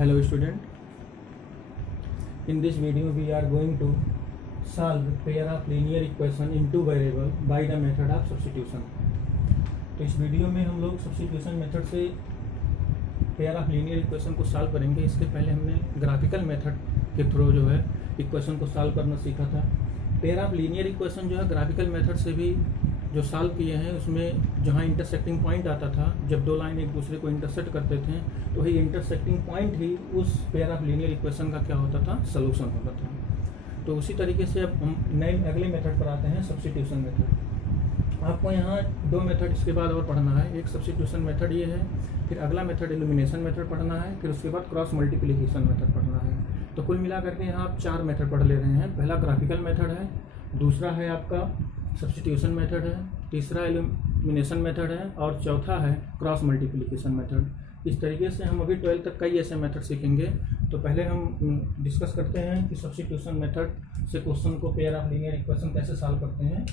Hello student, in this video we are going to solve pair of linear equation in two variable by the method of substitution। तो इस video में हम लोग substitution method से pair of linear equation को solve करेंगे। इसके पहले हमने ग्राफिकल मेथड के थ्रू जो है इक्वेशन को सॉल्व करना सीखा था। पेयर ऑफ लीनियर इक्वेशन जो है ग्राफिकल मेथड से भी जो सॉल्व किए हैं उसमें जहाँ इंटरसेक्टिंग पॉइंट आता था, जब दो लाइन एक दूसरे को इंटरसेक्ट करते थे तो वही इंटरसेक्टिंग पॉइंट ही उस पेयर ऑफ लीनियर इक्वेशन का क्या होता था, सॉल्यूशन होता था। तो उसी तरीके से अब हम नए अगले मेथड पर आते हैं, सब्स्टिट्यूशन मेथड। आपको यहाँ दो मेथड इसके बाद और पढ़ना है। एक सब्स्टिट्यूशन मेथड ये है, फिर अगला मेथड इल्यूमिनेशन मेथड पढ़ना है, फिर उसके बाद क्रॉस मल्टीप्लिकेशन मेथड पढ़ना है। तो कुल मिला करके यहाँ आप चार मेथड पढ़ ले रहे हैं। पहला ग्राफिकल मेथड है, दूसरा है आपका सब्स्टिट्यूशन मेथड है, तीसरा इल्यूमिनेशन मेथड है और चौथा है क्रॉस मल्टीप्लिकेशन मेथड। इस तरीके से हम अभी 12 तक कई ऐसे मेथड सीखेंगे। तो पहले हम डिस्कस करते हैं कि सब्स्टिट्यूशन मेथड से क्वेश्चन को पेयर ऑफ लीनियर इक्वेशन कैसे सॉल्व करते हैं।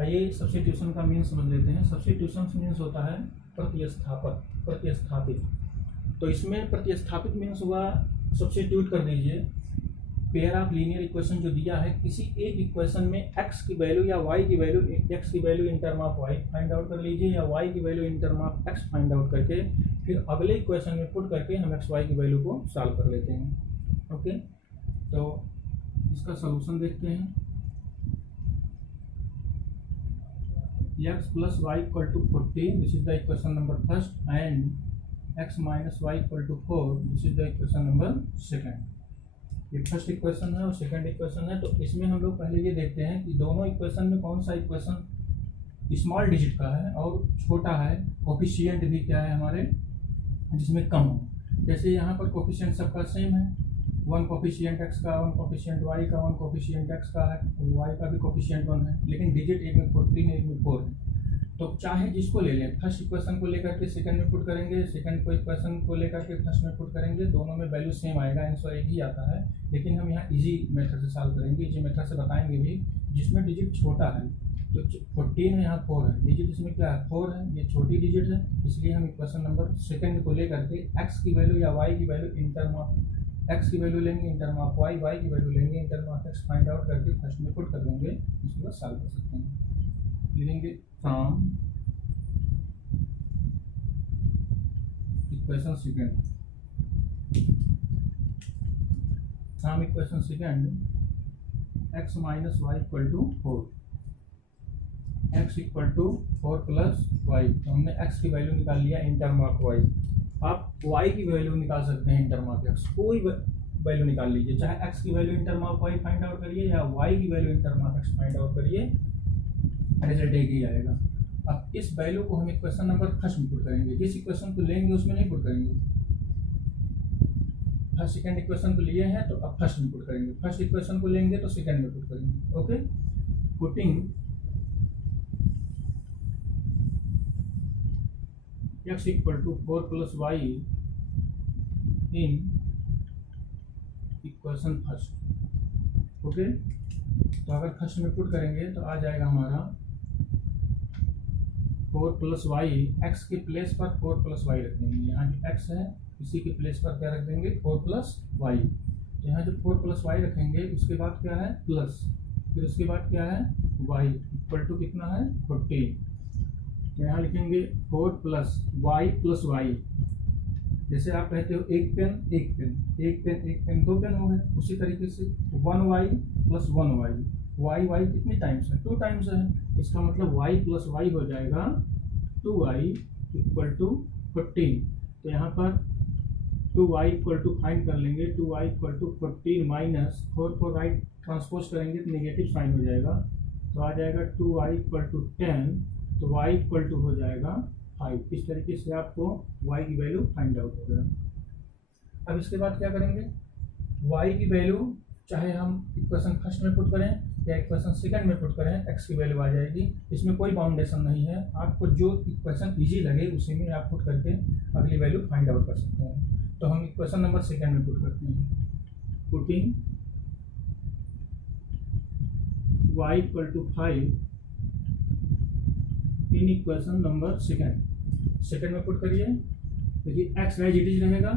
आइए सब्स्टिट्यूशन का मीन समझ लेते हैं। सब्स्टिट्यूशन मीन्स होता है प्रतिस्थापित। तो इसमें प्रतिस्थापित मीन्स हुआ, सब्स्टिट्यूट कर दीजिए पेयर ऑफ लीनियर इक्वेशन जो दिया है, किसी एक इक्वेशन में x की वैल्यू या y की वैल्यू, x की value in term of y find out कर लीजिए या y की value in term of x find out करके फिर अगले इक्वेशन में पुट करके हम x y की वैल्यू को सॉल्व कर लेते हैं। ओके, तो इसका सॉल्यूशन देखते हैं। x plus y equal to 14, this is the equation number first, and x minus Y equal to 4, this is the equation number second. ये फर्स्ट इक्वेशन है और सेकंड इक्वेशन है। तो इसमें हम लोग पहले ये देखते हैं कि दोनों इक्वेशन में कौन सा इक्वेशन स्मॉल डिजिट का है और छोटा है, कोफिशिएंट भी क्या है हमारे जिसमें कम हो। जैसे यहाँ पर कोफिशिएंट सबका सेम है, वन कोफिशिएंट x का, वन कोफिशिएंट y का, वन कोफिशिएंट x का है, y का भी कोफिशिएंट 1 है, लेकिन डिजिट एक में 14 है, एक में 4 है। तो चाहे जिसको ले लें, फर्स्ट इक्वेशन को लेकर के सेकंड में पुट करेंगे, सेकंड को इक्वेशन को लेकर के फर्स्ट में पुट करेंगे, दोनों में वैल्यू सेम आएगा, आंसर एक ही आता है। लेकिन हम यहाँ इजी मेथड से सॉल्व करेंगे, इजी मेथड से बताएंगे भी, जिसमें डिजिट छोटा है। तो 14 है, यहाँ 4 है, डिजिट इसमें क्या है, 4 है, ये छोटी डिजिट है, इसलिए हम इक्वेशन नंबर सेकंड को लेकर के x की वैल्यू या y की value in term of x की वैल्यू लेंगे in term of y, y की वैल्यू लेंगे in term of x find out करके फर्स्ट में पुट कर देंगे, इसके बाद सॉल्व कर सकते हैं। लिखेंगे from equation second, from equation second x minus Y equal to 4, x equal to 4 plus y. तो हमने x की वैल्यू निकाल लिया इन टर्म ऑफ y। आप y की वैल्यू निकाल सकते हैं इन टर्म ऑफ x, कोई वैल्यू निकाल लीजिए, चाहे x की value in term of y find out करिए या y की value in term of x find out करिए, रिजल्ट एक ही आएगा। अब इस वैल्यू को हम इक्वेशन नंबर फर्स्ट में पुट करेंगे, जिस इक्वेशन को लेंगे उसमें नहीं पुट करेंगे। फर्स्ट सेकंड इक्वेशन को लिए हैं तो अब फर्स्ट में पुट करेंगे, फर्स्ट इक्वेशन को लेंगे तो सेकंड में पुट करेंगे। Okay, putting x equal to 4 plus y in equation first. Okay, तो अगर फर्स्ट में पुट करेंगे तो आ जाएगा हमारा 4 प्लस वाई, एक्स के प्लेस पर 4 प्लस वाई रख देंगे, यहाँ जो x है इसी के प्लेस पर क्या रख देंगे, 4 प्लस वाई। तो यहाँ जो 4 प्लस वाई रखेंगे उसके बाद क्या है प्लस, फिर उसके बाद क्या है y इक्वल टू कितना है 14। तो यहाँ लिखेंगे 4 प्लस वाई प्लस वाई। जैसे आप कहते हो एक पेन एक पेन, एक पेन एक पेन, दो पेन हो गए, उसी तरीके से 1y plus 1y, y y कितनी टाइम्स है, 2 टाइम्स है, इसका मतलब y प्लस वाई हो जाएगा 2y इक्वल टू 14। तो यहाँ पर 2y इक्वल टू फाइंड कर लेंगे, 2y इक्वल टू 14 माइनस 4 को राइट ट्रांसपोज करेंगे तो नेगेटिव साइन हो जाएगा, तो आ जाएगा 2y इक्वल टू 10, तो y इक्वल टू हो जाएगा 5। इस तरीके से आपको y की वैल्यू फाइंड आउट हो गया। अब इसके बाद क्या करेंगे, y की वैल्यू चाहे हम इक्वेशन फर्स्ट में पुट करें या इक्वेशन सेकंड में पुट करें, x की वैल्यू आ जाएगी। इसमें कोई बाउंडेशन नहीं है, आपको जो इक्वेशन इजी लगे उसी में आप पुट करके अगली वैल्यू फाइंड आउट कर सकते हैं। तो हम इक्वेशन नंबर सेकंड में पुट करते हैं, putting y equal to 5 in equation number second में पुट करिए। देखिए x एज इट इज रहेगा,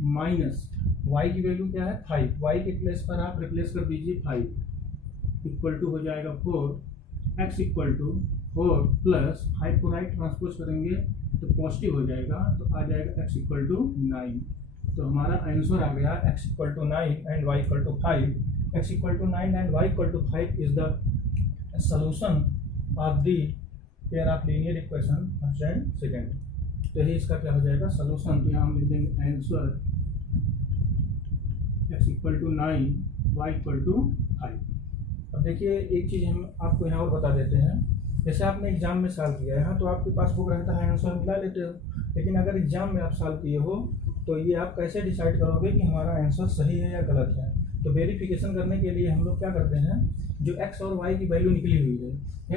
माइनस y की वैल्यू क्या है 5, y के प्लेस पर आप रिप्लेस कर दीजिए 5 इक्वल टू हो जाएगा 4, x इक्वल टू 4 प्लस 5 को राइट ट्रांसपोज करेंगे तो पॉजिटिव हो जाएगा, तो आ जाएगा x इक्वल टू 9। तो हमारा आंसर आ गया x equal to 9 and y equal to 5। x equal to 9 and y equal to 5 is the solution of the pair of linear equation first and second. तो यही इसका क्या हो जाएगा सॉल्यूशन। तो यहाँ हम लिख देंगे answer x equal to 9 y equal to 5। अब देखिए एक चीज़ हम आपको यहाँ और बता देते हैं, जैसे आपने एग्जाम में सॉल्व किया है यहाँ तो आपके पास बुक रहता है, आंसर मिला लेते हो, लेकिन अगर एग्जाम में आप सॉल्व किए हो तो ये आप कैसे डिसाइड करोगे कि हमारा आंसर सही है या गलत है। तो वेरिफिकेशन करने के लिए हम लोग क्या करते हैं, जो x और y की वैल्यू निकली हुई है,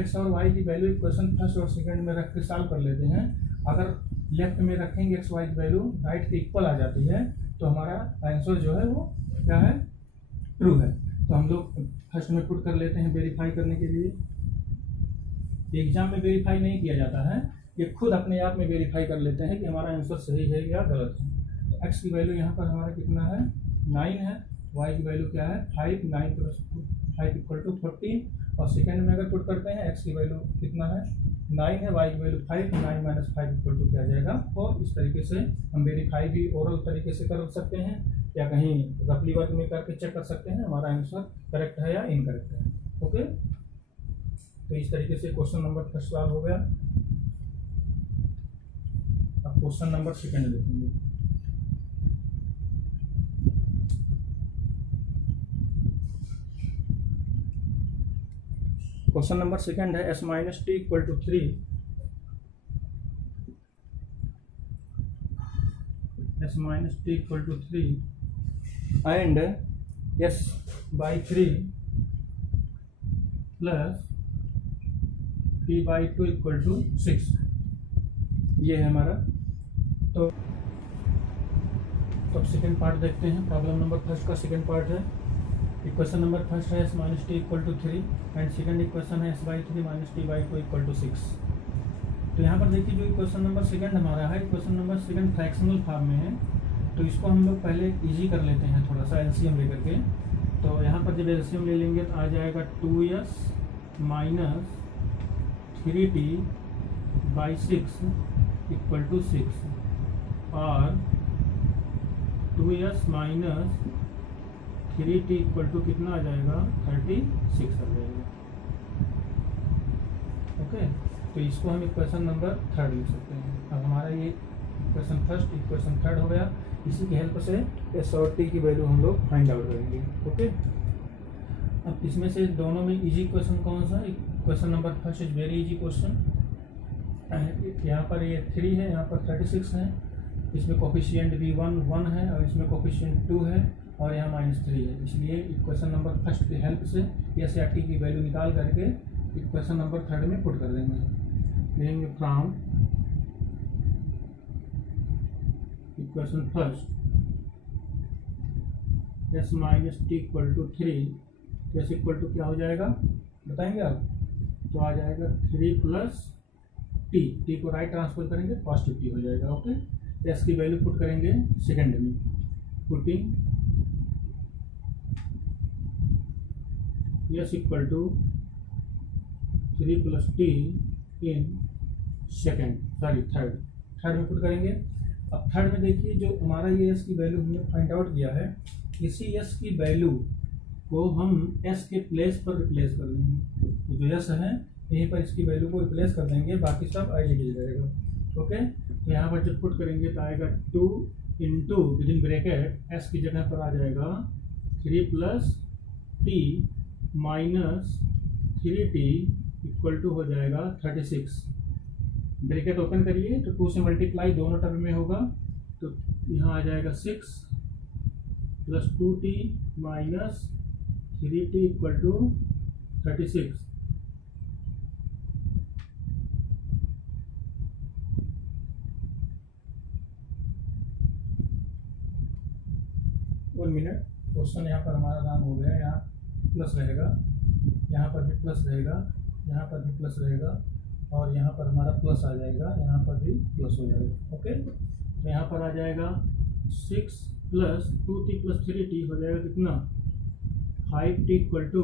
x और y की वैल्यू इक्वेशन फर्स्ट और सेकंड में रख के सॉल्व कर लेते हैं। अगर लेफ्ट में रखेंगे x y की वैल्यू राइट के इक्वल आ जाती है तो हमारा आंसर जो है वो क्या है, ट्रू है। तो हम लोग फर्स्ट में पुट कर लेते हैं वेरीफाई करने के लिए। एग्जाम में वेरीफाई नहीं किया जाता है, ये खुद अपने आप में वेरीफाई कर लेते हैं कि हमारा आंसर सही है या गलत है। तो x की वैल्यू यहाँ पर हमारा कितना है 9 है, y की वैल्यू क्या है 5, 9 प्लस 5 इक्वल टू 14, और सेकेंड में अगर पुट करते हैं x की वैल्यू कितना है 9 है, y की वैल्यू 5, 9 माइनस 5 इक्वल टू क्या जाएगा 4। इस तरीके से हम वेरीफाई भी ओरल तरीके से कर सकते हैं या कहीं रफली वर्क में करके चेक कर सकते हैं हमारा आंसर करेक्ट है या इनकरेक्ट है। ओके, तो इस तरीके से क्वेश्चन नंबर फर्स्ट सॉल्व हो गया। अब क्वेश्चन नंबर सेकंड देखेंगे। क्वेश्चन नंबर सेकंड है s minus t equal to 3, s minus t equal to 3 and s by 3 plus p by 2 equal to 6, ये है हमारा। तो सेकेंड पार्ट देखते हैं। प्रॉब्लम नंबर फर्स्ट का सेकेंड पार्ट है। इक्वेशन नंबर फर्स्ट है s minus t equal to 3 and second equation है s by 3 minus t by 2 equal to 6। तो यहाँ पर देखिए जो इक्वेशन नंबर सेकेंड हमारा है, equation number second fractional form में है, तो इसको हम लोग पहले इजी कर लेते हैं थोड़ा सा एलसीएम लेकर के। तो यहाँ पर जब एलसीएम ले लेंगे तो आ जाएगा 2s minus 3t by 6 equal to 6 और 2s minus 3t equal to कितना आ जाएगा 36 आ जाएगा। ओके, तो इसको हम इक्वेशन नंबर थर्ड लिख सकते हैं। अब हमारा ये इक्वेशन फर्स्ट इक्वेशन थर्ड हो गया। इसी की हेल्प से एस और टी की वैल्यू हम लोग फाइंड आउट करेंगे। ओके, अब इसमें से दोनों में इजी क्वेश्चन कौन सा, question number first is very easy question. यहाँ पर ये 3 है, यहाँ पर 36 है, इसमें कोफिशिएंट भी 1 है और इसमें कोफिशिएंट 2 है और यहाँ -3 है। इसलिए इक्वेशन नंबर फर्स्ट की हेल्प से एस या टी की वैल्यू निकाल करके इक्वेशन नंबर थर्ड में पुट कर देंगे। लेंगे from equation first s minus t equal to 3, s equal to क्या हो जाएगा बताएंगे आप, तो आ जाएगा 3 प्लस टी को राइट ट्रांसफर करेंगे पॉजिटिव टी हो जाएगा। ओके, एस की वैल्यू पुट करेंगे सेकेंड में, putting s equal to 3 plus T in third में पुट करेंगे। अब थर्ड में देखिए जो हमारा ये एस की वैल्यू हमने फाइंड आउट किया है, इसी एस की वैल्यू को हम एस के प्लेस पर रिप्लेस कर देंगे। तो जो एस है यहीं पर इसकी वैल्यू को रिप्लेस कर देंगे, बाकी सब एज इट इज रहेगा। ओके, तो यहाँ पर जब पुट करेंगे तो आएगा 2 इंटू विदिन ब्रैकेट एस की जगह पर आ जाएगा 3 plus t minus 3t equal to हो जाएगा 36। ब्रैकेट ओपन करिए तो 2 से मल्टीप्लाई दोनों टर्म में होगा, तो यहाँ आ जाएगा 6 plus 2t minus 3t equal to 36। One minute, question यहाँ पर हमारा रॉन्ग हो गया, यहाँ प्लस रहेगा, यहाँ पर भी प्लस रहेगा, यहाँ पर भी प्लस रहेगा और यहाँ पर हमारा प्लस आ जाएगा, यहाँ पर भी प्लस हो जाएगा। ओके, तो यहाँ पर आ जाएगा 6 प्लस 2t प्लस 3t हो जाएगा कितना 5t इक्वल टू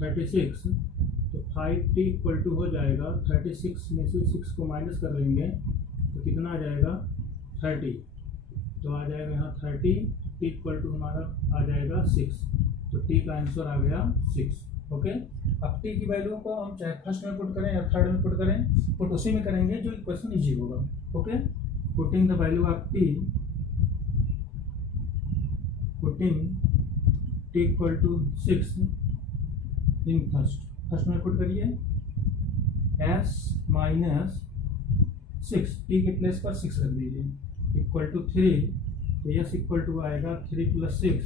36। तो 5t इक्वल टू हो जाएगा 36 में से 6 को माइनस कर लेंगे तो कितना आ जाएगा 30। तो आ जाएगा यहाँ 30, t इक्वल टू हमारा आ जाएगा 6। तो t का आंसर आ गया 6। ओके, अब t की वैल्यू को हम चाहे फर्स्ट में पुट करें या थर्ड में पुट करें, पुट उसी में करेंगे जो इक्वेशन इजी होगा। Okay, putting the value of t, putting t equal to 6 in first में पुट करिए s माइनस 6, t के प्लेस पर 6 रख दीजिए इक्वल टू 3। तो यस इक्वल टू आएगा 3 प्लस 6,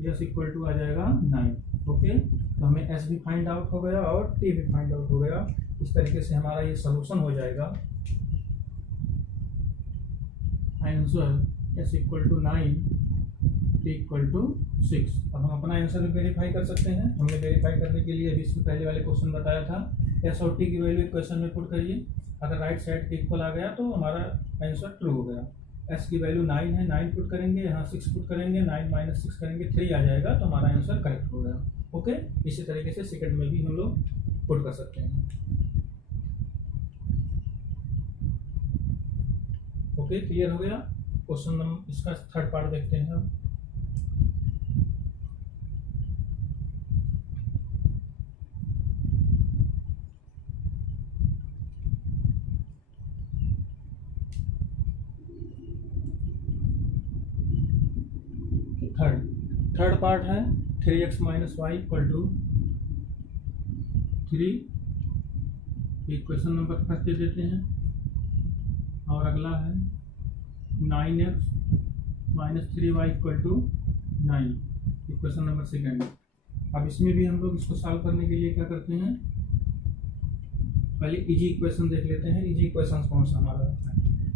यस इक्वल टू आ जाएगा 9। ओके, तो हमें s भी फाइंड आउट हो गया और t भी फाइंड आउट हो गया। इस तरीके से हमारा ये सोल्यूशन हो जाएगा। Answer s equal to 9, t equal to 6। अब हम अपना आंसर भी वेरीफाई कर सकते हैं। हमने वेरीफाई करने के लिए अभी इसमें पहले वाले क्वेश्चन बताया था, s और t की वैल्यू इक्वेशन में पुट करिए। अगर राइट साइड के इक्वल आ गया तो हमारा आंसर ट्रू हो गया। s की वैल्यू 9 है, 9 पुट करेंगे, यहाँ 6 पुट करेंगे, 9 माइनस 6 करेंगे, 3 आ जाएगा, तो हमारा आंसर करेक्ट हो गया। ओके, इसी तरीके से सेकंड में भी हम लोग पुट कर सकते हैं। ओके, क्लियर हो गया। क्वेश्चन नंबर इसका थर्ड पार्ट देखते हैं अब। थर्ड पार्ट है 3x minus Y equal to 3। Equation number first दे देते हैं और अगला है 9x minus 3y equal to 9, equation number second. अब इसमें भी हम लोग इसको सॉल्व करने के लिए क्या करते हैं, पहले इजी इक्वेशन देख लेते हैं। इजी इक्वेशन कौन सा हमारा है,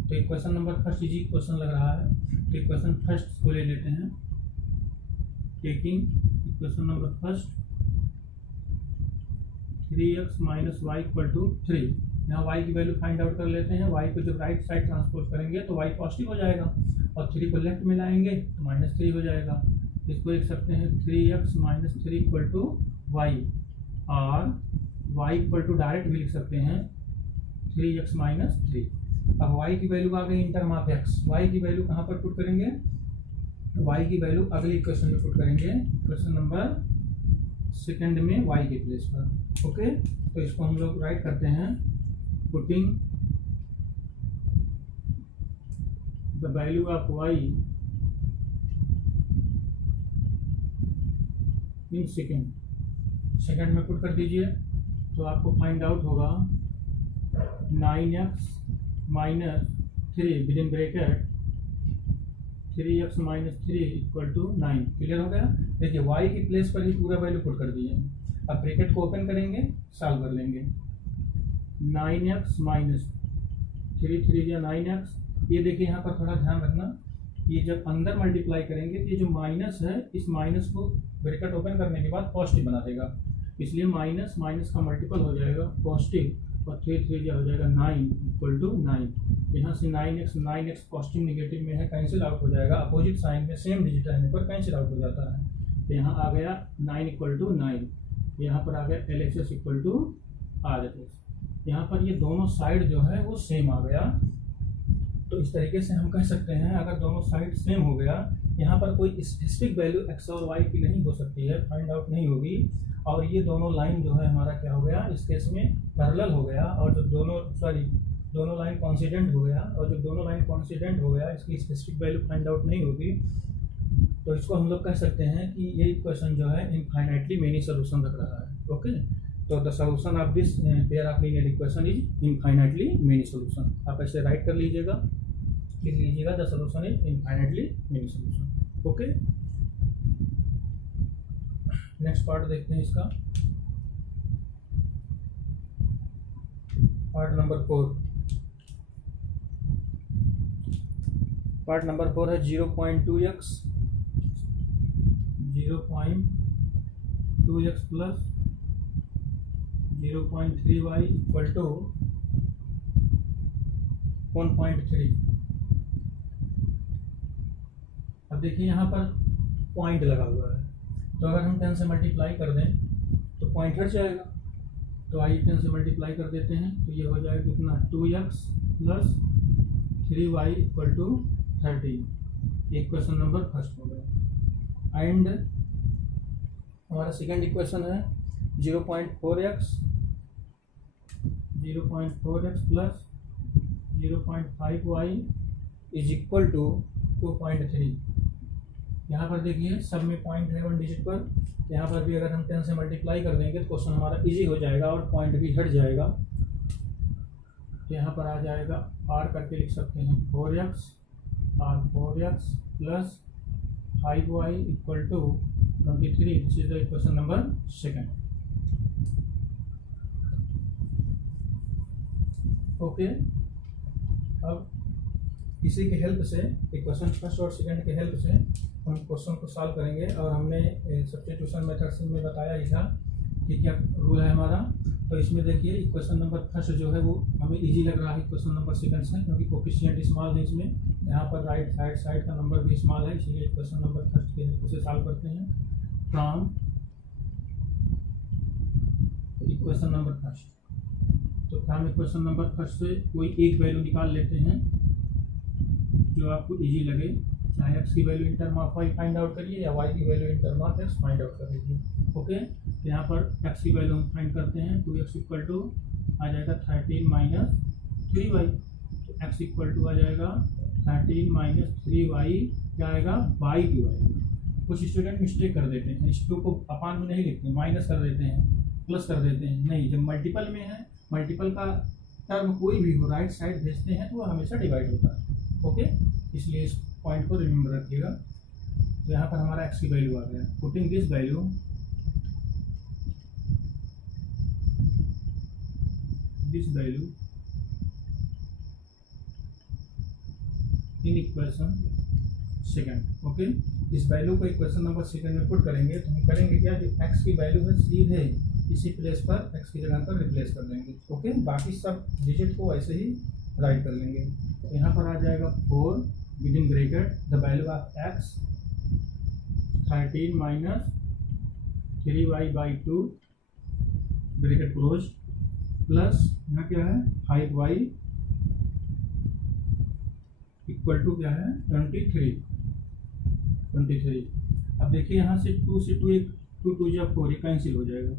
तो equation number first easy equation लग रहा है, तो इक्वेशन फर्स्ट को ले लेते हैं। Taking equation number first 3x minus Y equal to 3। यहाँ y की वैल्यू फाइंड आउट कर लेते हैं। y को जब राइट साइड ट्रांसपोज करेंगे तो y पॉजिटिव हो जाएगा और 3 को लेफ्ट में लाएंगे तो माइनस 3 हो जाएगा। इसको लिख सकते हैं 3x minus 3 equal to y, और y इक्वल टू डायरेक्ट भी लिख सकते हैं 3x माइनस 3। अब y की वैल्यू आ गई इन टर्म ऑफ x, y की वैल्यू कहाँ पर पुट करेंगे, y की वैल्यू अगली इक्वेशन में पुट करेंगे, इक्वेशन नंबर सेकंड में y के प्लेस पर। ओके, तो इसको हम लोग राइट करते हैं, putting the value of y in second में पुट कर दीजिए। तो आपको फाइंड आउट होगा 9x minus 3 with in bracket 3x minus 3 equal to 9। Clear हो गया। देखिए y की प्लेस पर ही पूरा वैल्यू पुट कर दिए। अब ब्रैकेट को ओपन करेंगे, सॉल्व कर लेंगे। 9x माइनस 3 या 9x। ये देखिए यहाँ पर थोड़ा ध्यान रखना, ये जब अंदर मल्टीप्लाई करेंगे तो ये जो माइनस है, इस माइनस को ब्रैकेट ओपन करने के बाद पॉजिटिव बना देगा, इसलिए माइनस माइनस का मल्टीपल हो जाएगा पॉजिटिव, और 3 हो जाएगा 9 इक्वल टू 9। यहाँ से 9x पॉजिटिव निगेटिव में है, कैंसिल आउट हो जाएगा। अपोजिट साइन में सेम डिजिट रहने पर कैंसिल आउट हो जाता है। तो यहाँ आ गया 9 इक्वल टू 9, यहाँ पर आ गया LHS इक्वल टू RHS। यहाँ पर ये दोनों साइड जो है वो सेम आ गया। तो इस तरीके से हम कह सकते हैं, अगर दोनों साइड सेम हो गया, यहाँ पर कोई स्पेसिफिक वैल्यू x और y की नहीं हो सकती है, फाइंड आउट नहीं होगी, और ये दोनों लाइन जो है हमारा क्या हो गया, इस केस में पैरेलल हो गया, और जब दोनों लाइन कॉन्सिडेंट हो गया, और जब दोनों लाइन कॉन्सिडेंट हो गया, इसकी स्पेसिफिक वैल्यू फाइंड आउट नहीं होगी, तो इसको हम लोग कह सकते हैं कि ये इक्वेशन जो है इनफाइनाइटली मेनी सोल्यूशन रख रहा है। ओके, तो the solution of this pair of linear equation is infinitely many solution. आप ऐसे राइट कर लीजिएगा, लिख लीजिएगा, the solution is infinitely many solution. Okay, next part देखते हैं इसका, पार्ट नंबर 4। पार्ट नंबर 4 है 0.2x plus 0.3y equal to 1.3। अब देखिए यहाँ पर पॉइंट लगा हुआ है, तो अगर हम 10 से मल्टीप्लाई कर दें तो पॉइंट हट जाएगा। तो आइए 10 से मल्टीप्लाई कर देते हैं, तो ये हो जाएगा कितना 2x plus 3y equal to 13। ये क्वेश्चन नंबर फर्स्ट हो गया। एंड हमारा सेकेंड इक्वेशन है 0.4x plus 0.5y is equal to 2.3। यहाँ पर देखिए सब में पॉइंट है 1 डिजिट पर, यहाँ पर भी अगर हम 10 से मल्टीप्लाई कर देंगे तो क्वेश्चन हमारा इजी हो जाएगा और पॉइंट भी हट जाएगा। तो यहाँ पर आ जाएगा r करके लिख सकते हैं 4x plus 5y equal to 23। This is the equation number second. Okay, अब इसी के हेल्प से इक्वेशन फर्स्ट और सेकंड के हेल्प से हम क्वेश्चन को सॉल्व करेंगे। और हमने सब्स्टिट्यूशन मेथड में बताया ही था कि क्या रूल है हमारा। तो इसमें देखिए इक्वेशन नंबर फर्स्ट जो है वो हमें इजी लग रहा है क्वेश्चन नंबर सेकंड से, क्योंकि कोफिशिएंट स्मॉल है इसमें। यहाँ पर राइट साइड का नंबर भी स्मॉल है, इसलिए इक्वेशन नंबर फर्स्ट के हेल्प से सॉल्व करते हैं। फ्रॉम इक्वेशन नंबर फर्स्ट, तो फ्रॉम इक्वेशन नंबर फर्स्ट से कोई एक वैल्यू निकाल लेते हैं जो आपको इजी लगे, चाहे x की value in term of y find out करिए या y की value in term of x find out कर लीजिए। ओके, तो यहाँ पर x की वैल्यू हम फाइंड करते हैं। 2x इक्वल टू आ जाएगा 13 माइनस 3y, तो x इक्वल टू आ जाएगा 13 माइनस 3y, क्या आएगा y टू आएगा। कुछ स्टूडेंट मिस्टेक कर देते हैं, इस टू को अपान में नहीं लिखते, माइनस कर देते हैं, प्लस कर देते हैं। नहीं, जब मल्टीपल में है, मल्टीपल का टर्म कोई भी हो राइट साइड भेजते हैं तो वो हमेशा डिवाइड होता है। ओके, इसलिए इस पॉइंट को रिमेंबर रखिएगा। तो यहाँ पर हमारा x की वैल्यू आ गया। Putting this value in equation second. Okay, इस वैल्यू को इक्वेशन नंबर सेकंड में पुट करेंगे तो हम करेंगे क्या, जो x की वैल्यू है सीधे इसी प्लेस पर x की जगह पर रिप्लेस कर देंगे। ओके, बाकी सब डिजिट को ऐसे ही राइट कर लेंगे। तो यहाँ पर आ जाएगा 4 within bracket the value of x 13 minus 3y by 2 bracket close plus यहाँ क्या है 5y इक्वल टू क्या है 23। अब देखिए यहाँ से 2 से 2 या 4 ये कैंसिल हो जाएगा।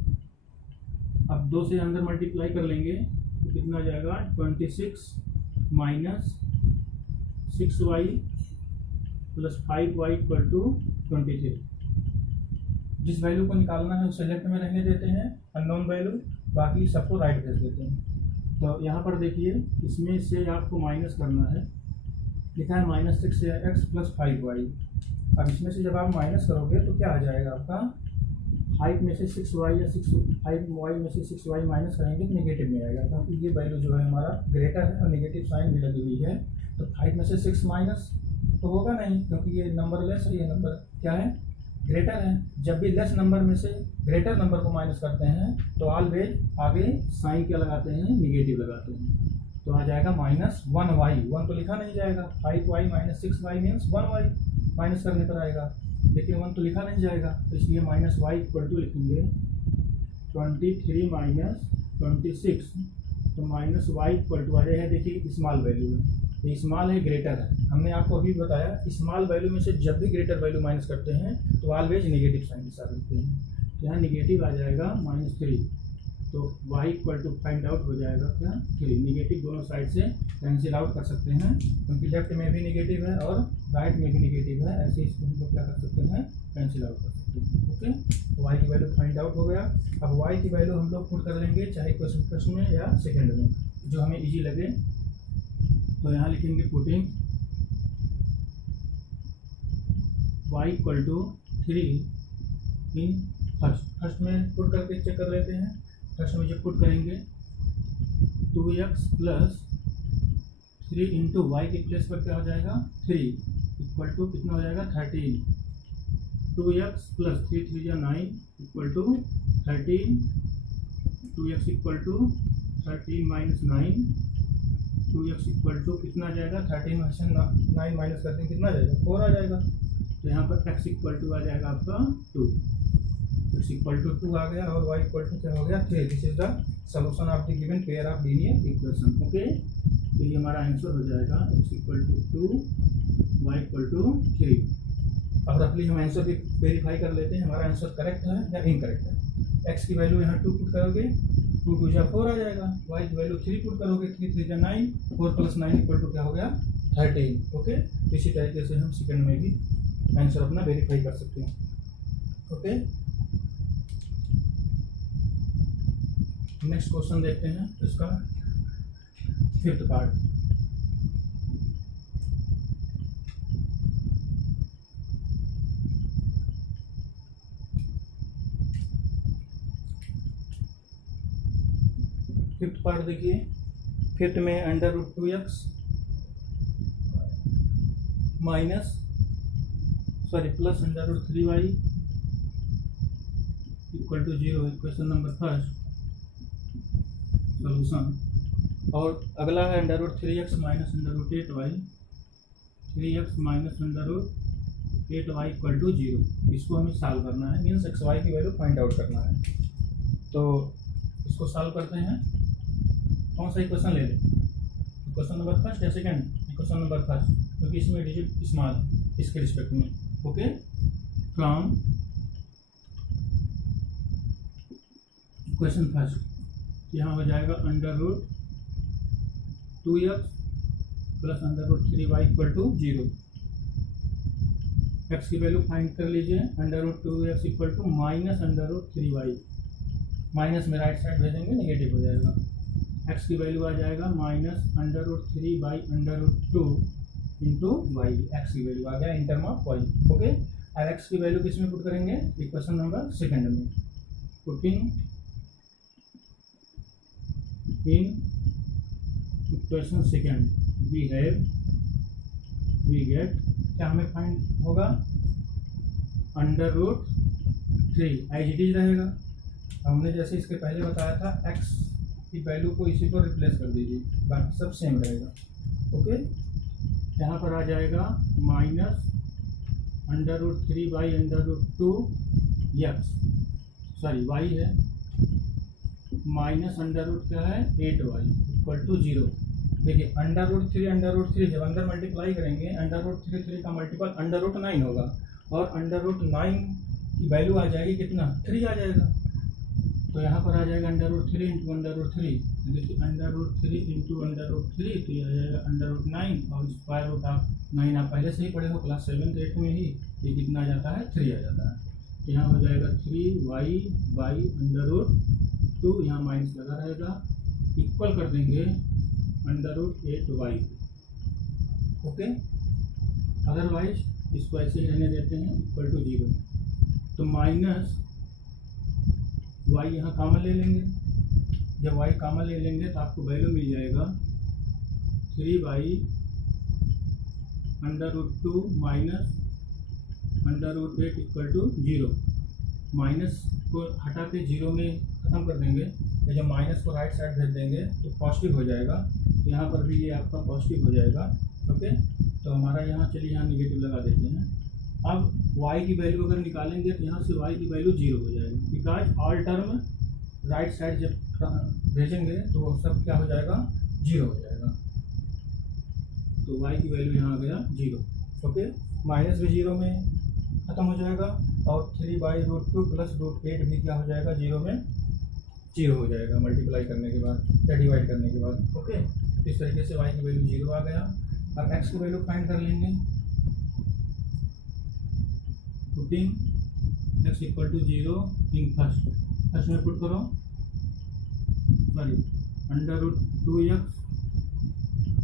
अब 2 से अंदर मल्टीप्लाई कर लेंगे तो कितना आ जाएगा 26 minus 6y plus 5y equal to 23। जिस वैल्यू को निकालना है उसे लेफ्ट में रहने देते हैं, अननोन वैल्यू, बाकी सबको राइट भेज देते हैं। तो यहाँ पर देखिए इसमें से आपको माइनस करना है, लिखा है -6x प्लस 5y। अब इसमें से जब आप माइनस करोगे तो क्या आ जाएगा आपका 5 में से 6y या 5y में से 6y माइनस करेंगे तो नेगेटिव में आएगा, क्योंकि ये वैल्यू जो है हमारा ग्रेटर है और नेगेटिव साइन भी लगी हुई है। तो 5 में से 6 माइनस तो होगा नहीं, क्योंकि ये नंबर लेस है, ये नंबर क्या है ग्रेटर है। जब भी लेस नंबर में से ग्रेटर नंबर को माइनस करते हैं तो ऑलवेज आगे साइन क्या लगाते हैं, नेगेटिव लगाते हैं। तो आ जाएगा -1y, 1 तो लिखा नहीं जाएगा, 5y minus 6y means 1y minus करने पर आएगा, लेकिन 1 तो लिखा नहीं जाएगा, तो इसलिए -y इक्वल टू लिखेंगे 23 माइनस 26, तो -y इक्वल टू आ जाएगा। देखिए स्मॉल वैल्यू है, ये स्मॉल है ग्रेटर है। हमने आपको अभी बताया स्मॉल वैल्यू में से जब भी ग्रेटर वैल्यू माइनस करते हैं तो ऑलवेज नेगेटिव साइन के साथ लिखते हैं। यहाँ नेगेटिव आ जाएगा -3, तो y equal to find out हो जाएगा क्या 3। नेगेटिव दोनों साइड से कैंसिल आउट कर सकते हैं, क्योंकि लेफ्ट में भी नेगेटिव है और राइट में भी नेगेटिव है, ऐसे इसको हम लोग क्या कर सकते हैं, कैंसिल आउट कर सकते हैं। ओके, तो y की वैल्यू फाइंड आउट हो गया। अब y की वैल्यू हम लोग पुट कर लेंगे, चाहे क्वेश्चन फर्स्ट में या सेकेंड में, जो हमें ईजी लगे। तो यहाँ लिखेंगे putting y equal to 3 in first में पुट करके चेक कर लेते हैं। फर्स्ट में जब पुट करेंगे 2x प्लस 3 इंटू वाई के प्लेस पर क्या हो जाएगा 3 इक्वल टू कितना हो जाएगा 13। 2x प्लस 3 3 या 9 equal to 13। 2x equal to 13 minus 9 2x equal to कितना आ जाएगा, 13 में से 9 माइनस करते हैं कितना आ जाएगा, 4 आ जाएगा। तो यहाँ पर x इक्वल टू आ जाएगा आपका 2, x इक्वल टू 2 आ गया और y इक्वल टू क्या हो गया 3। This is the solution of the given pair of linear equation. Okay, तो ये हमारा आंसर हो जाएगा x equal to 2, y equal to 3। अब रफली हम आंसर भी वेरीफाई कर लेते हैं हमारा आंसर करेक्ट है या इनकरेक्ट है। x की वैल्यू यहाँ 2 पुट करोगे, 2 2 जा 4 आ जाएगा। y की वैल्यू 3 पुट करोगे, 3 3 जा 9, 4 प्लस 9 इक्वल टू क्या हो गया 13। ओके, इसी तरीके से हम सेकंड में भी आंसर अपना वेरीफाई कर सकते हैं। ओके, नेक्स्ट क्वेश्चन देखते हैं इसका 5th पार्ट। फिफ्थ पार्ट देखिए, फिफ्थ में √2x minus plus √3y equal to 0, equation number first solution. और अगला है √3x minus √8y, 3x minus √8y equal to 0। इसको हमें सॉल्व करना है, मीन्स एक्स वाई की वैल्यू फाइंड आउट करना है। तो इसको सॉल्व करते हैं। कौन सा इक्वेशन ले लें, इक्वेशन नंबर फर्स्ट या सेकंड, इक्वेशन नंबर फर्स्ट, क्योंकि इसमें डिजिट स्मॉल है इसके रिस्पेक्ट में। ओके, फ्रॉम इक्वेशन फर्स्ट यहाँ हो जाएगा √2x plus √3y equal to 0। X की वैल्यू फाइंड कर लीजिए, √2x equal to minus √3y, minus में राइट साइड भेजेंगे नेगेटिव हो जाएगा। x की वैल्यू आ जाएगा माइनस √3/√2 इंटू वाई, एक्स की वैल्यू आ गया in term of y। Okay, और x की वैल्यू किस में पुट करेंगे, इक्वेशन नंबर सेकंड में। Putting in equation second we get क्या हमें फाइंड होगा, √3 एज इट इज रहेगा। हमने जैसे इसके पहले बताया था x की वैल्यू को इसी पर रिप्लेस कर दीजिए, बाकी सब सेम रहेगा। ओके, यहाँ पर आ जाएगा माइनस √3/√2 x, सॉरी y है, माइनस √ क्या है 8y इक्वल टू 0। देखिए √3 जब अंदर मल्टीप्लाई करेंगे, √3 का मल्टीपल √9 होगा और √9 की वैल्यू आ जाएगी कितना, 3 आ जाएगा। तो यहाँ पर आ जाएगा √3 इंटू √3, देखिए √3 इंटू √3 तो यह आ जाएगा √9 और स्क्वायर रूट ऑफ 9 आप पहले से ही पढ़े हो क्लास 7 8 में ही। ये कितना आ जाता है 3 आ जाता है। तो यहाँ हो जाएगा 3y/√2, यहाँ माइनस लगा रहेगा, इक्वल कर देंगे √8y। ओके, अदरवाइज इसको ऐसे ही रहने देते हैं इक्वल टू 0। तो माइनस y यहाँ कॉमन ले लेंगे, जब y कॉमन ले लेंगे तो आपको वैल्यू मिल जाएगा 3y/√2 minus √8 equal to 0। Minus को हटा के 0 में ख़त्म कर देंगे, तो जब माइनस को राइट साइड भेज देंगे तो पॉजिटिव हो जाएगा। तो यहाँ पर भी ये आपका पॉजिटिव हो जाएगा। ओके, तो हमारा यहाँ चलिए यहाँ निगेटिव लगा देते हैं। अब y की वैल्यू अगर निकालेंगे तो यहाँ से y की वैल्यू 0 हो जाएगी, because all term right side जब भेजेंगे तो सब क्या हो जाएगा 0 हो जाएगा। तो y की वैल्यू यहाँ आ गया 0। ओके, माइनस भी 0 में ख़त्म हो जाएगा और 3/√2 प्लस √8 भी क्या हो जाएगा 0 में 0 हो जाएगा मल्टीप्लाई करने के बाद या डिवाइड करने के बाद। ओके, इस तरीके से y की वैल्यू 0 आ गया। अब x की वैल्यू फाइंड कर लेंगे, putting x equal to 0 in first में पुट करो, sorry √2x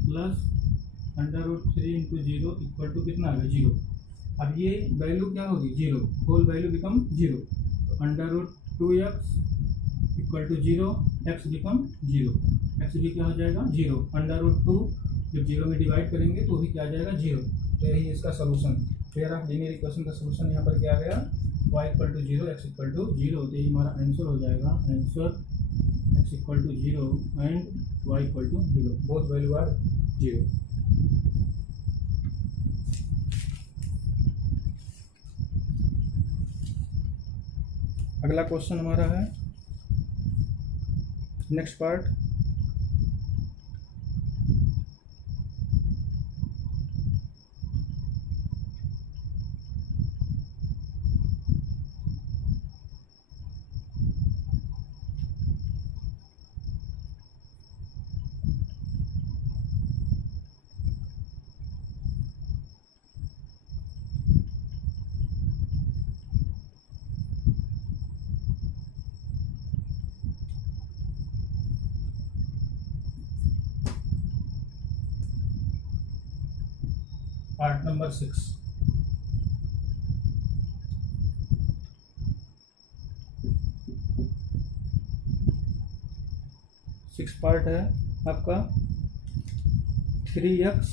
plus √3 into 0 equal to कितना आ गया 0। अब ये वैल्यू क्या होगी 0, whole value become 0। √2x equal to 0, x become 0, x भी क्या हो जाएगा 0। √2 जब 0 में डिवाइड करेंगे तो भी क्या आ जाएगा 0। तो यही इसका solution, pair of linear equation का सोल्यूशन यहाँ पर क्या आ गया, y equal to 0, x equal to 0। तो ये हमारा आंसर हो जाएगा। Answer x equal to 0 and y equal to 0, both value are 0। अगला क्वेश्चन हमारा है next part. Part number 6। Part है आपका 3x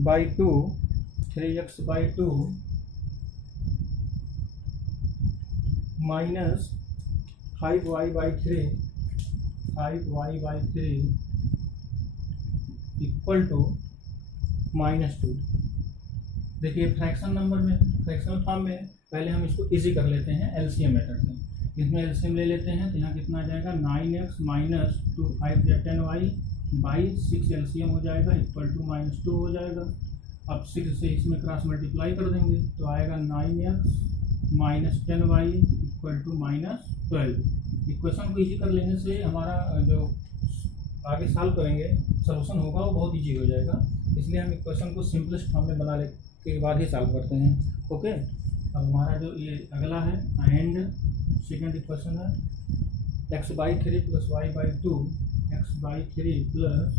by 2 minus 5y by 3 equal to -2। देखिए फ्रैक्शनल फॉर्म में पहले हम इसको इजी कर लेते हैं एलसीएम मेथड से। इसमें एलसीएम ले लेते हैं तो यहाँ कितना आ जाएगा 9x माइनस 2 5 या 10y बाई 6 एलसीएम हो जाएगा इक्वल टू -2 हो जाएगा। अब 6 से इसमें क्रॉस मल्टीप्लाई कर देंगे तो आएगा 9x minus 10y equal to -12। Equation को इजी कर लेने से हमारा जो आगे सॉल्व करेंगे सॉल्यूशन होगा वो बहुत इजी हो जाएगा, इसलिए हम इक्वेशन को सिंपलेस्ट फॉर्म में बनाने के बाद ही सॉल्व करते हैं। ओके, अब हमारा जो ये अगला है एंड सेकेंड इक्वेशन है x by 3 plus y by 2 x by 3 plus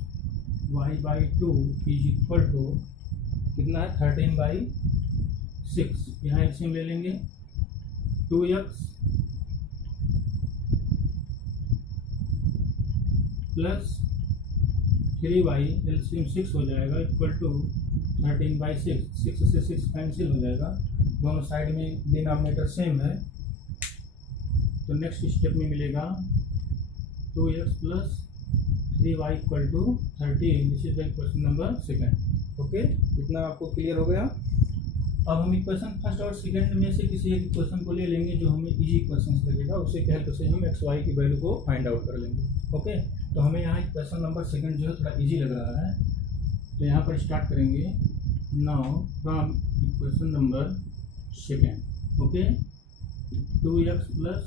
y by 2 is equal to कितना है 13 बाई 6। यहाँ एलसीएम ले लेंगे 2x प्लस 3y एलसीएम 6 हो जाएगा इक्वल टू 13 बाई 6 से 6 कैंसिल हो जाएगा, दोनों साइड में डिनोमिनेटर सेम है। तो नेक्स्ट स्टेप में मिलेगा 2x plus 3y equal to 13। This is the equation number second. Okay, इतना आपको क्लियर हो गया। अब हम इक्वेशन फर्स्ट और सेकेंड में से किसी एक इक्वेशन को ले लेंगे जो हमें इजी इक्वेशन लगेगा, उससे हेल्प से हम एक्स वाई की वैल्यू को फाइंड आउट कर लेंगे। ओके, तो हमें यहाँ इक्वेशन नंबर सेकेंड जो है थोड़ा इजी लग रहा है, तो यहाँ पर स्टार्ट करेंगे now from equation number second. Okay, 2x plus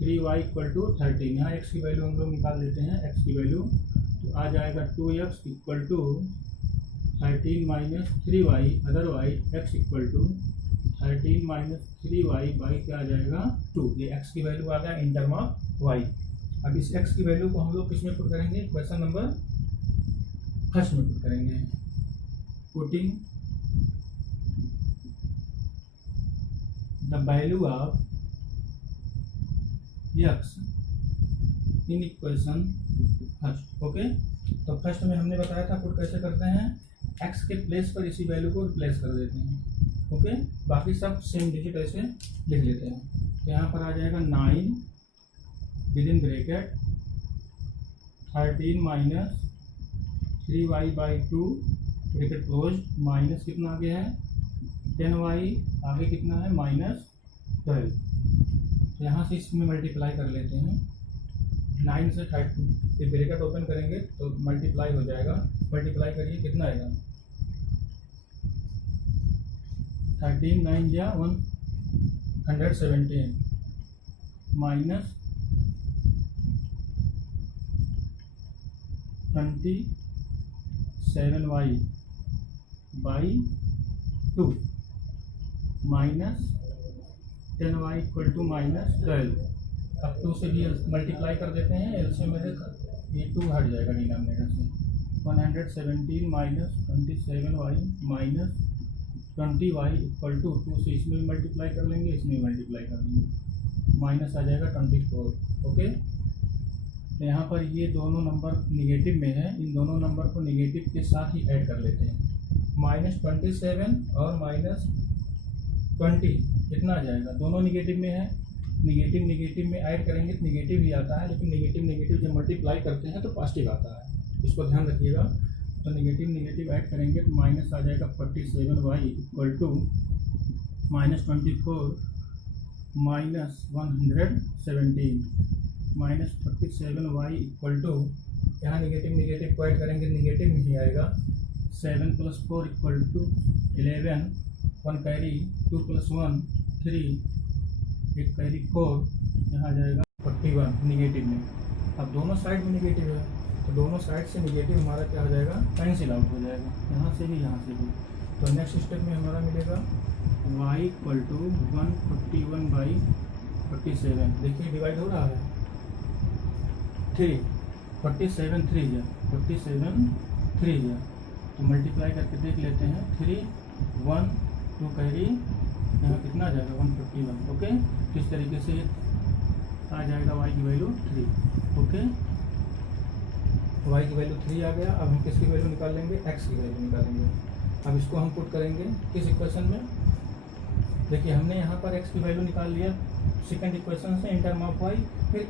3y equal to 13। यहाँ x की वैल्यू हम लोग निकाल लेते हैं, x की वैल्यू तो आ जाएगा 2x equal to 13 minus 3y, otherwise x equal to 13 minus 3y by क्या आ जाएगा 2। ये x की वैल्यू आ गया इन टर्म ऑफ y। अब इस x की वैल्यू को हम लोग किस में पुट करेंगे, क्वेश्चन नंबर फर्स्ट में पुट करेंगे। Putting the value of x in equation first. Okay, तो फर्स्ट में हमने बताया था पुट कैसे करते हैं, x के प्लेस पर इसी वैल्यू को रिप्लेस कर देते हैं। ओके, बाकी सब सेम डिजिट ऐसे लिख लेते हैं। तो यहाँ पर आ जाएगा 9 with in bracket 13 minus 3y by 2 bracket close minus कितना आगे है 10y, आगे कितना है -12। तो यहाँ से इसमें मल्टीप्लाई कर लेते हैं 9 से 30, ये ब्रैकेट ओपन करेंगे तो मल्टीप्लाई हो जाएगा। मल्टीप्लाई करिए कितना आएगा 13 9 या 117 minus 27y by 2 minus 10y equal to -12। अब 2 से भी मल्टीप्लाई कर देते हैं, एलसीएम में ये 2 हट जाएगा डिनोमिनेटर से। 117 minus 27y minus 20y equal to 2 से इसमें मल्टीप्लाई कर लेंगे, इसमें मल्टीप्लाई कर लेंगे, माइनस आ जाएगा 24। ओके, तो यहाँ पर ये दोनों नंबर निगेटिव में है, इन दोनों नंबर को निगेटिव के साथ ही ऐड कर लेते हैं। -27 और -20 कितना आ जाएगा, दोनों निगेटिव में है निगेटिव निगेटिव में ऐड करेंगे तो निगेटिव ही आता है, लेकिन निगेटिव निगेटिव जब मल्टीप्लाई करते हैं तो पॉजिटिव आता है, इसको ध्यान रखिएगा। तो निगेटिव निगेटिव ऐड करेंगे तो माइनस आ जाएगा 47y equal to -24 -117 -47y equal to, यहाँ निगेटिव निगेटिव को ऐड करेंगे निगेटिव ही आएगा। 7 + 4 इक्वल टू 11, 1 कैरी, 2 + 1 3, 1 कैरी 4, यहाँ आ जाएगा 41 निगेटिव में। अब दोनों साइड में निगेटिव है तो दोनों साइड से निगेटिव हमारा क्या हो जाएगा, कैंसिल आउट हो जाएगा, यहाँ से भी यहाँ से भी। तो नेक्स्ट स्टेप में हमारा मिलेगा y इक्वल टू 141/47, देखिए डिवाइड हो रहा है 3, 47 3 है, 47 3 है, तो मल्टीप्लाई करके देख लेते हैं। 3 1 2 कैरी, यहाँ कितना आ जाएगा 141। ओके, तो इस तरीके से आ जाएगा y की वैल्यू 3। ओके, y की वैल्यू 3 आ गया। अब हम किसकी वैल्यू निकाल लेंगे, x की वैल्यू निकालेंगे। अब इसको हम पुट करेंगे किस इक्वेशन में, देखिए हमने यहाँ पर x की वैल्यू निकाल लिया सेकंड इक्वेशन से इन टर्म ऑफ y, फिर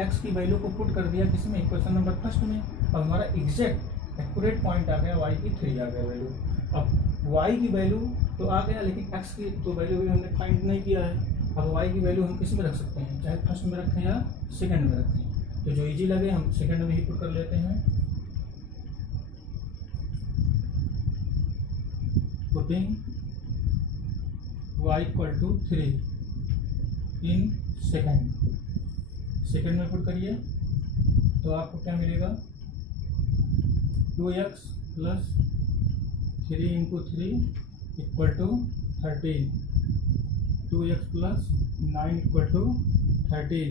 x की वैल्यू को पुट कर दिया किसमें, इक्वेशन नंबर फर्स्ट में। अब हमारा एग्जैक्ट एक्यूरेट पॉइंट आ गया, y की 3 आ गया वैल्यू। अब y की वैल्यू तो आ गया, लेकिन x की तो वैल्यू भी हमने फाइंड नहीं किया है। अब y की वैल्यू हम किस में रख सकते हैं, चाहे फर्स्ट में रखें या सेकंड में रखें, तो जो इजी लगे हम सेकंड में ही पुट कर लेते हैं। Putting y equal to 3 in second में पुट करिए तो आपको क्या मिलेगा, 2x + 3 × 3 equal to 13, 2x + 9 equal to 13,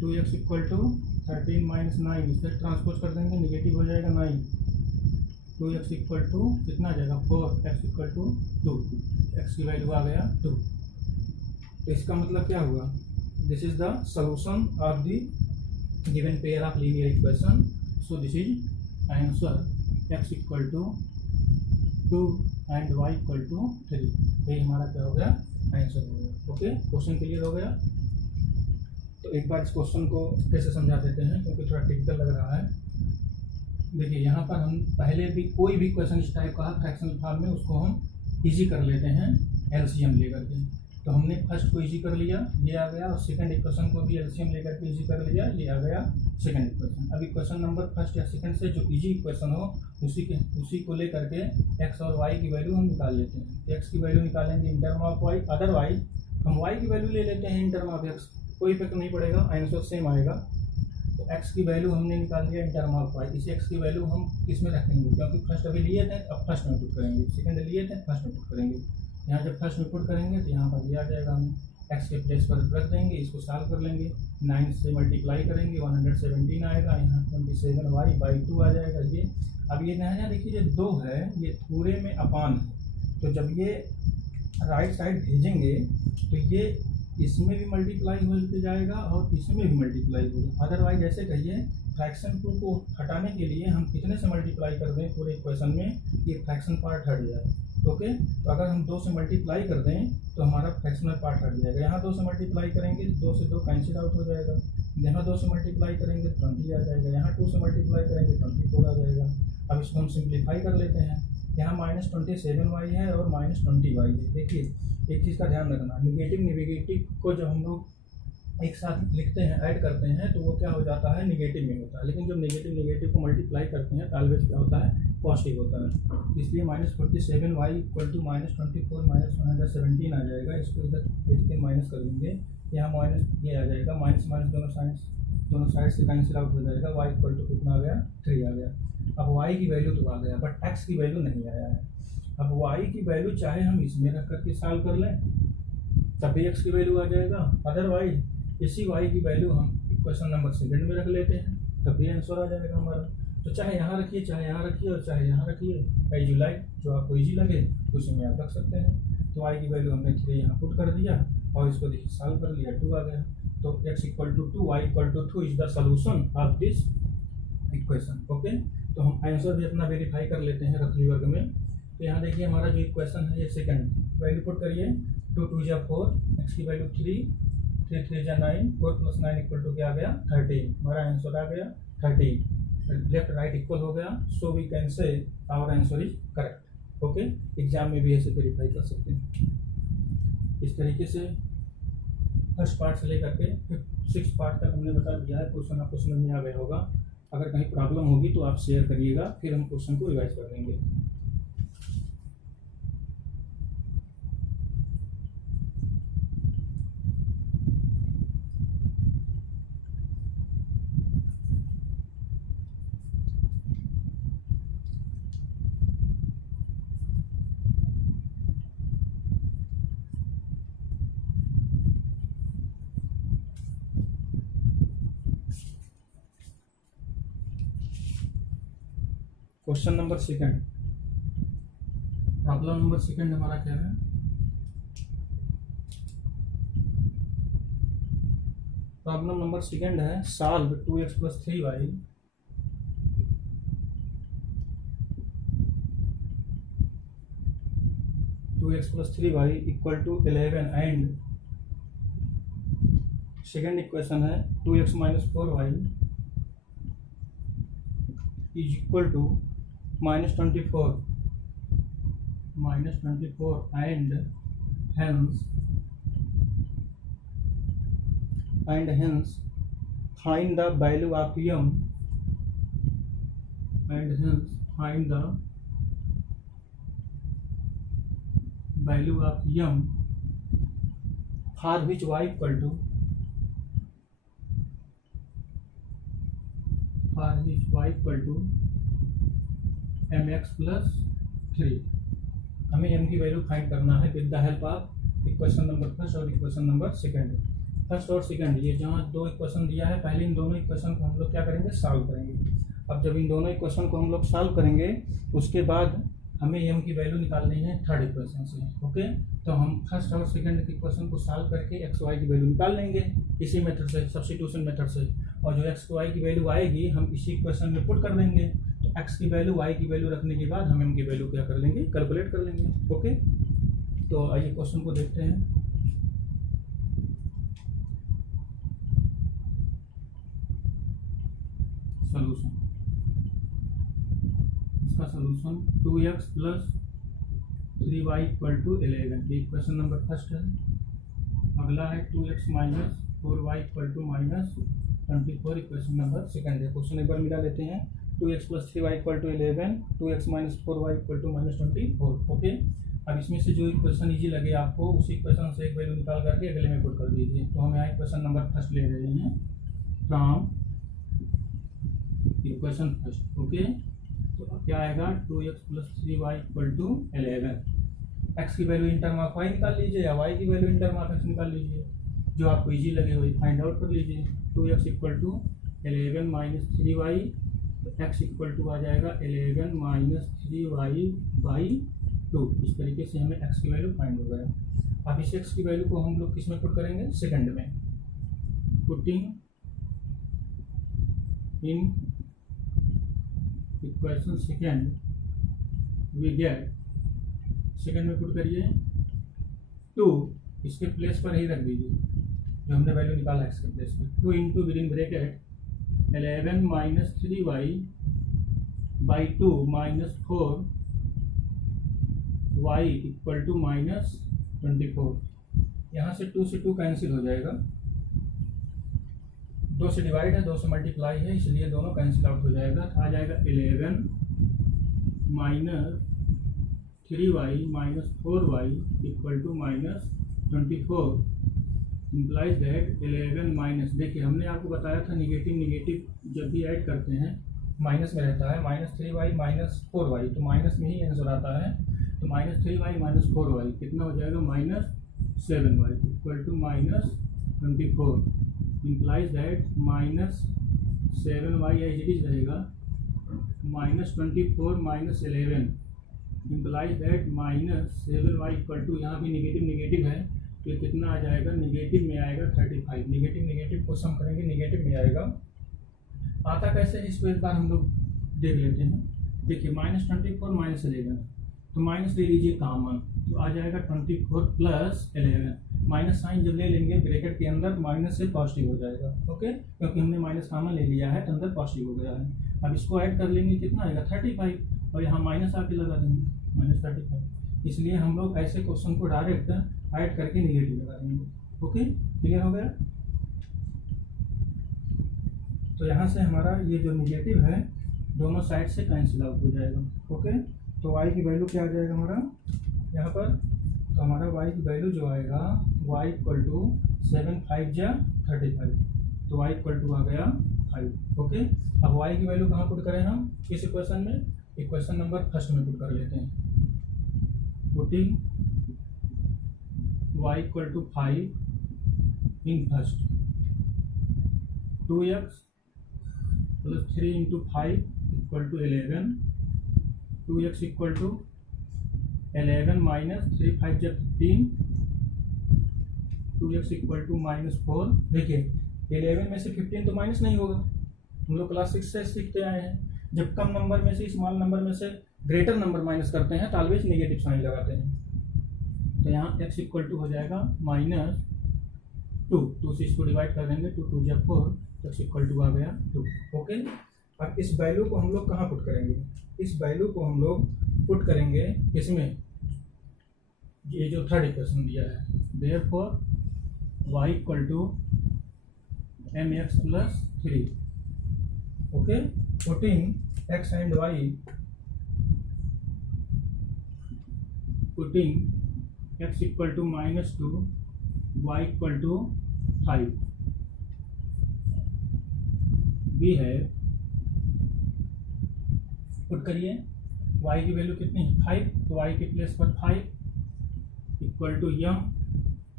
2x equal to 13 - 9, इसे ट्रांसपोज कर देंगे निगेटिव हो जाएगा 9, 2x इक्वल टू कितना आ जाएगा 4, x इक्वल टू 2, x की वैल्यू आ गया 2। तो इसका मतलब क्या हुआ, this is the solution of the given pair of linear equation. So this is answer, x equal to 2 and y equal to 3। यही हमारा क्या हो गया, आंसर हो गया। ओके, क्वेश्चन क्लियर हो गया। तो एक बार इस क्वेश्चन को फिर से समझा देते हैं क्योंकि थोड़ा टिपिकल लग रहा है। देखिए यहाँ पर हम पहले भी कोई भी क्वेश्चन इस टाइप का फ्रैक्शनल फॉर्म में, उसको हम इजी कर लेते हैं एलसीएम लेकर के। तो हमने फर्स्ट को इजी कर लिया, ये आ गया, और सेकंड इक्वेशन को भी एलसीएम लेकर के इजी कर लिया, ये आ गया सेकंड इक्वेशन। अब इक्वेशन नंबर फर्स्ट या सेकंड से जो इजी इक्वेशन हो उसी को लेकर के एक्स और वाई की वैल्यू हम निकाल लेते हैं। एक्स की वैल्यू निकालेंगे in term of y, otherwise हम वाई की वैल्यू ले लेते हैं इन टर्म ऑफ एक्स, कोई इफेक्ट नहीं पड़ेगा, आंसर सेम आएगा। तो x की वैल्यू हमने निकाल दिया इन टर्म ऑफ y, इस x की वैल्यू हम किस में रखेंगे, क्योंकि फर्स्ट अभी लिए थे, अब फर्स्ट में पुट करेंगे, सेकंड लिए थे, फर्स्ट में पुट करेंगे। यहाँ जब फर्स्ट में पुट करेंगे तो यहाँ पर ये आ जाएगा, हम x के प्लेस पर रख देंगे, इसको सॉल्व कर लेंगे, 9 से मल्टीप्लाई करेंगे 117 आएगा, यहाँ 27y/2 आ जाएगा ये। अब ये यहाँ देखिए ये 2 है, ये पूरे में अपान है, तो जब ये राइट साइड भेजेंगे तो ये इसमें भी मल्टीप्लाई हो जाएगा और इसमें भी मल्टीप्लाई होगा। अदरवाइज ऐसे कहिए फ्रैक्शन 2 को हटाने के लिए हम कितने से मल्टीप्लाई कर दें पूरे इक्वेशन में, ये फ्रैक्शन पार्ट हट जाए। ओके, तो अगर हम 2 से मल्टीप्लाई कर दें तो हमारा फ्रैक्शनल पार्ट हट जाएगा। यहाँ 2 से मल्टीप्लाई करेंगे 2 से 2 कैंसिल आउट हो जाएगा, यहाँ 2 से मल्टीप्लाई करेंगे 20 आ जाएगा, यहाँ 2 से मल्टीप्लाई करेंगे 24 आ जाएगा। अब इसको हम सिंप्लीफाई कर लेते हैं, यहाँ -27y है और -20y है। देखिए एक चीज़ का ध्यान रखना, निगेटिव को जब हम लोग एक साथ लिखते हैं, ऐड करते हैं, तो वो क्या हो जाता है, निगेटिव में होता है, लेकिन जब निगेटिव को मल्टीप्लाई करते हैं तो ऑलवेज क्या होता है, पॉजिटिव होता है। इसलिए -47y इक्वल टू -24 -117 आ जाएगा। इसको इधर बेसिकली माइनस कर देंगे, यहाँ माइनस ये आ जाएगा, माइनस दोनों साइड से कैंसिल आउट हो जाएगा। y इक्वल टू कितना आ गया, 3 आ गया। अब y की वैल्यू तो आ गया, बट x की वैल्यू नहीं आया है। अब y की वैल्यू चाहे हम इसमें रख करके सॉल्व कर लें तब भी x की वैल्यू आ जाएगा, अदरवाइज इसी y की वैल्यू हम इक्वेशन नंबर सेकंड में रख लेते हैं तब भी आंसर आ जाएगा हमारा। तो चाहे यहाँ रखिए, चाहे यहाँ रखिए और चाहे यहाँ रखिए, एज यू लाइक, जो आपको ईजी लगे उसी में आप रख सकते हैं। तो y की वैल्यू हमने 3 यहाँ पुट कर दिया और इसको देखिए सॉल्व कर लिया, 2 आ गया। तो x equal to 2, y equal to 2 is the solution of this equation. Okay, तो हम आंसर भी अपना वेरीफाई कर लेते हैं रफली वर्ग में। तो यहाँ देखिए हमारा जो इक्वेशन है ये सेकंड, वैल्यू पुट करिए 2 2 जा 4, x की वैल्यू 3, 3 3 जा 9, 4 + 9 इक्वल टू क्या आ गया 13। हमारा आंसर आ गया 13। लेफ्ट राइट इक्वल हो गया, so we can say our answer is correct. Okay, exam में भी ऐसे वेरीफाई कर सकते हैं। इस तरीके से फर्स्ट पार्ट से लेकर के फिर 6 पार्ट तक हमने बता दिया है। क्वेश्चन आपको समझ में आ गया होगा। अगर कहीं प्रॉब्लम होगी तो आप शेयर करिएगा, फिर हम क्वेश्चन को रिवाइज कर लेंगे। Question number second, problem number second हमारा क्या है? प्रॉब्लम नंबर सेकंड है solve 2x + 3y 2x + 3y = 11 and second equation है 2x - 4y = -24 and hence find the value of m for which y = mx + 3। हमें m की value find करना है with the help of equation number first और equation number second. First और second, ये जहाँ दो इक्वेशन दिया है, पहले इन दोनों इक्वेशन को हम लोग क्या करेंगे, सॉल्व करेंगे। अब जब इन दोनों इक्वेशन को हम लोग सॉल्व करेंगे, उसके बाद हमें m की वैल्यू निकालनी है थर्ड इक्वेशन से। ओके, तो हम फर्स्ट और सेकंड की इक्वेशन को सॉल्व करके x y की वैल्यू निकाल लेंगे इसी मेथड से, सब्स्टिट्यूशन मेथड से। और जो x y की वैल्यू आएगी हम इसी इक्वेशन में पुट कर देंगे। तो x की वैल्यू y की वैल्यू रखने के बाद हम m की वैल्यू क्या कर लेंगे, कैलकुलेट कर लेंगे। ओके, तो आइए क्वेश्चन को देखते हैं। सॉल्यूशन, इसका सॉल्यूशन 2x + 3y = 11, ये इक्वेशन नंबर फर्स्ट है। अगला है 2x - 4y = -24, equation number second है। क्वेश्चन एक बार मिला लेते हैं। 2x + 3y = 11, 2x - 4y = -24। Okay, अब इसमें से जो इक्वेशन इजी लगे आपको, उसी इक्वेशन से एक वैल्यू निकाल करके अगले में पुट कर दीजिए। तो हम यहाँ इक्वेशन नंबर फर्स्ट ले रहे हैं फ्रॉम इक्वेशन फर्स्ट। ओके, तो क्या आएगा, 2x + 3y = 11। x की value in term of y निकाल लीजिए या y की value in term of x निकाल लीजिए, जो आपको इजी लगे वही फाइंड आउट कर लीजिए। 2x = 11 - 3y, x = आ जाएगा 11 - 3y/2। इस तरीके से हमें x की वैल्यू फाइंड हो गया। अब इस x की वैल्यू को हम लोग किस में पुट करेंगे, सेकंड में। Putting in equation second we get, second में पुट करिए 2, इसके प्लेस पर ही रख दीजिए जो हमने वैल्यू निकाला एक्स के प्लेस पर। 2 × विदिन ब्रैकेट 11 - 3y/2 - 4y = -24। यहाँ से 2 से 2 कैंसिल हो जाएगा, 2 से डिवाइड है, 2 से मल्टीप्लाई है, इसलिए दोनों कैंसिल आउट हो जाएगा। आ जाएगा 11 - 3y - 4y = -24 implies that 11 minus, देखिए हमने आपको बताया था निगेटिव जब भी ऐड करते हैं माइनस में रहता है। -3y - 4y, तो माइनस में ही आंसर आता है। तो -3y - 4y कितना हो जाएगा, -7y = -24 implies that -7y as it is रहेगा, -24 - 11 इम्प्लाइज दैट -7y = यहाँ भी निगेटिव है, तो ये कितना आ जाएगा, निगेटिव में आएगा 35। निगेटिव को सम करेंगे, निगेटिव में आएगा। आता कैसे है इसको एक बार हम लोग देख लेते हैं। देखिए -24 - 11, तो माइनस ले लीजिए कॉमन, तो आ जाएगा 24 प्लस 11, माइनस साइन जब ले लेंगे ब्रैकेट के अंदर माइनस से पॉजिटिव हो जाएगा, ओके, क्योंकि हमने माइनस कॉमन ले लिया है तो अंदर पॉजिटिव हो गया है। अब इसको ऐड कर लेंगे, कितना आएगा 35, और यहाँ माइनस आके लगा देंगे -35। इसलिए हम लोग ऐसे क्वेश्चन को डायरेक्ट ऐड करके निगेटिव लगा देंगे। ओके, क्लियर हो गया। तो यहाँ से हमारा ये जो निगेटिव है दोनों साइड से कैंसिल आउट हो जाएगा। ओके, तो y की वैल्यू क्या आ जाएगा हमारा यहाँ पर, तो हमारा y की वैल्यू जो आएगा y इक्वल टू 7 5 जा 35, तो y इक्वल टू आ गया 5। ओके, अब y की वैल्यू कहाँ पुट करें हम, किस इक्वेशन में, इक्वेशन नंबर फर्स्ट में पुट कर लेते हैं। Putting y equal to 5 in first, 2x plus 3 into 5 equal to 11, 2x equal to 11 minus 3 5 जा 15, 2x इक्वल टू -4। देखिए 11 में से 15 तो माइनस नहीं होगा, हम लोग क्लास 6 से सीखते आए हैं, जब कम नंबर में से स्मॉल नंबर में से ग्रेटर नंबर माइनस करते हैं तो ऑलवेज नेगेटिव साइन लगाते हैं। तो यहाँ x इक्वल टू हो जाएगा -2, 2 से इसको डिवाइड कर देंगे, 2 2 जा 4, x इक्वल टू आ गया 2। ओके, अब इस वैल्यू को हम लोग कहाँ पुट करेंगे, इस वैल्यू को हम लोग पुट करेंगे इसमें, ये जो थर्ड इक्वेशन दिया है, therefore y equal to mx plus 3। Okay, putting x and y, putting x equal to -2, y equal to 5, भी है, पुट करिए, y की वैल्यू कितनी है 5, तो y के प्लेस पर 5 equal to m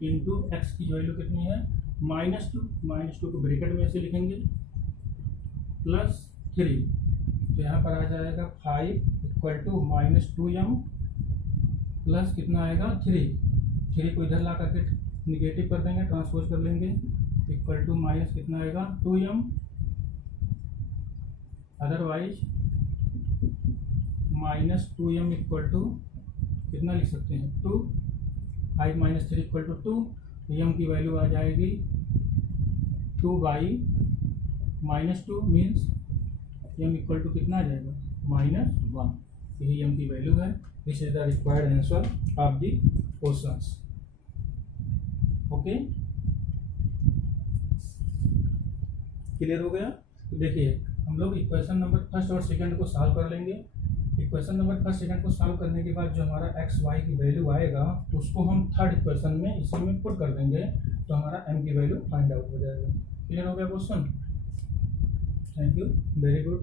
into x की वैल्यू कितनी है -2 को ब्रैकेट में से लिखेंगे प्लस 3, तो यहाँ पर आ जाएगा 5 इक्वल टू -2m प्लस कितना आएगा 3 को इधर ला करके निगेटिव कर देंगे, ट्रांसपोज कर लेंगे, इक्वल टू माइनस कितना आएगा 2m, otherwise -2m equal to कितना लिख सकते हैं 2, 5 - 3 इक्वल टू 2, m की वैल्यू आ जाएगी 2/-2 मीन्स m इक्वल टू कितना आ जाएगा -1, यही m की वैल्यू है। This is the required answer of the questions. Okay, clear हो गया। तो देखिए हम लोग इक्वेशन नंबर फर्स्ट और सेकंड को सॉल्व कर लेंगे। इक्वेशन नंबर फर्स्ट सेकंड को सॉल्व करने के बाद जो हमारा एक्स वाई की वैल्यू आएगा उसको हम थर्ड इक्वेशन में इसी में पुट कर देंगे, तो हमारा m की वैल्यू फाइंड आउट हो जाएगा। क्लियर हो गया question. Thank you, very good.